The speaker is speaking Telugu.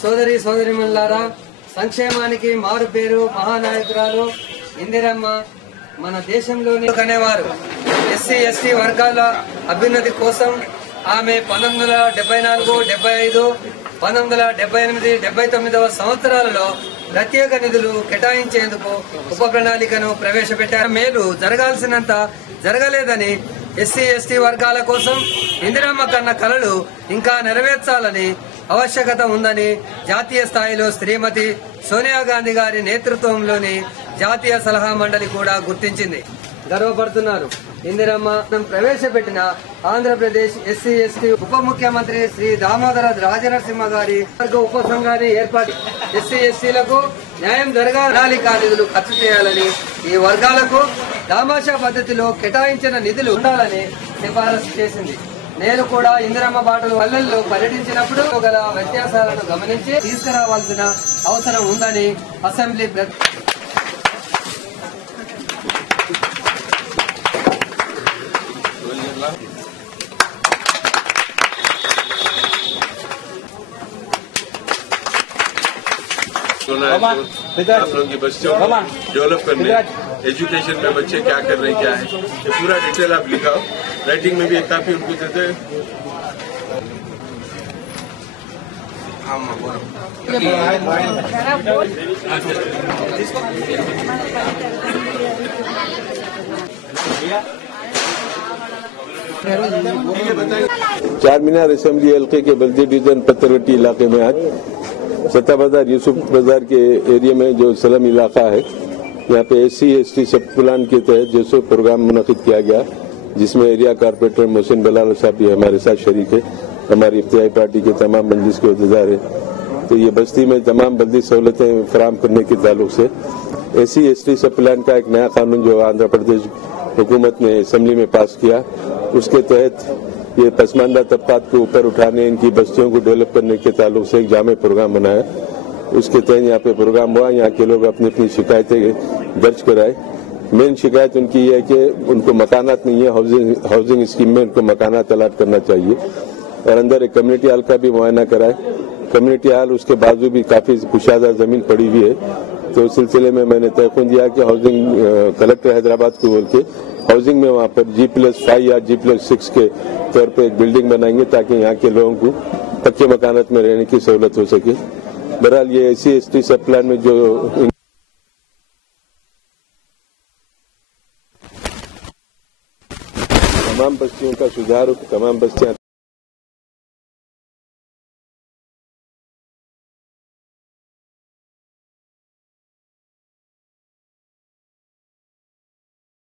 సోదరి సోదరిమణులారా, సంక్షేమానికి మారు పేరు మహానాయకురాలు ఇందిరమ్మ మన దేశంలోని అనేవారు. ఎస్సీ ఎస్టీ వర్గాల అభ్యున్నతి కోసం ఆమె 1974, 75, 1978, 79వ సంవత్సరాలలో ప్రత్యేక నిధులు కేటాయించేందుకు ఉప ప్రణాళికను ప్రవేశపెట్టారు. మేలు జరగాల్సినంత జరగలేదని, ఎస్సీ ఎస్టీ వర్గాల కోసం ఇందిరమ్మ కన్న కలలు ఇంకా నెరవేర్చాలని ఆవశ్యకత ఉందని జాతీయ స్థాయిలో శ్రీమతి సోనియా గాంధీ గారి నేతృత్వంలోని జాతీయ సలహా మండలి కూడా గుర్తించింది. గర్వపడుతున్నారు. ఇందిరమ్మ ప్రవేశపెట్టిన ఆంధ్రప్రదేశ్ ఎస్సీ ఎస్టీ ఉప ముఖ్యమంత్రి శ్రీ దామోదర రాజనరసింహ గారి ఉప సంఘాన్ని ఏర్పాటు ఎస్సీ ఎస్టీలకు న్యాయం జరగాలి, నిధులు ఖర్చు చేయాలని, ఈ వర్గాలకు దామాషా పద్ధతిలో కేటాయించిన నిధులు ఉండాలని సిఫారసు చేసింది. నేను కూడా ఇందిరమ్మ బాటలు పల్లెల్లో పర్యటించినప్పుడు గల వ్యత్యాసాలను గమనించి తీసుకురావాల్సిన అవసరం ఉందని అసెంబ్లీ 50 लोगों की बस्तियों को डेवलप करने, एजुकेशन में बच्चे क्या कर रहे हैं, क्या है, ये पूरा डिटेल आप लिखाओ. राइटिंग में भी एक काफी उनको देते हैं. चार मीनार असेंबली हल्के के बल्दी डिवीजन पत्थरगट्टी इलाके में आज सत्ता बाजार यूसुफ बाजार के एरिया में जो सलम इलाका है, यहाँ पे एससी एसटी सब प्लान के तहत जो सो प्रोग्राम मुनक़िद किया गया, जिसमें एरिया कारपोरेटर मोहसिन बलाल साहब भी हमारे साथ शरीक है. हमारी इफ्तियाई पार्टी के तमाम मंजिस के अहदेदार है. तो ये बस्ती में तमाम बल्दी सहूलतें फराम करने के ताल्लुक से एससी एसटी सब प्लान का एक नया कानून जो आंध्र प्रदेश हुकूमत ने असेंबली में पास किया, उसके तहत ये पसमानदा तबकात को ऊपर उठाने, इनकी बस्तियों को डेवलप करने के ताल्लुक से एक जामे प्रोग्राम बनाया. उसके तहत यहाँ पे प्रोग्राम हुआ. यहाँ के लोग अपनी अपनी शिकायतें दर्ज कराए. मेन शिकायत उनकी ये है कि उनको मकानात नहीं है, हाउसिंग स्कीम में उनको मकानात अलाट करना चाहिए, और अंदर एक कम्युनिटी हॉल का भी मुआयना कराए. कम्युनिटी हॉल उसके बाजू भी काफी कुशादा जमीन पड़ी हुई है. तो उस सिलसिले में मैंने तयखुन दिया कि हाउसिंग कलेक्टर हैदराबाद को बोल के हाउसिंग में वहाँ पर G+5 या G+6 के तौर पे एक बिल्डिंग बनाएंगे, ताकि यहाँ के लोगों को पक्के मकानात में रहने की सहूलत हो सके. बहरहाल ये एससी एसटी सब प्लान में जो तमाम बस्तियों का सुधार, तमाम बस्तियां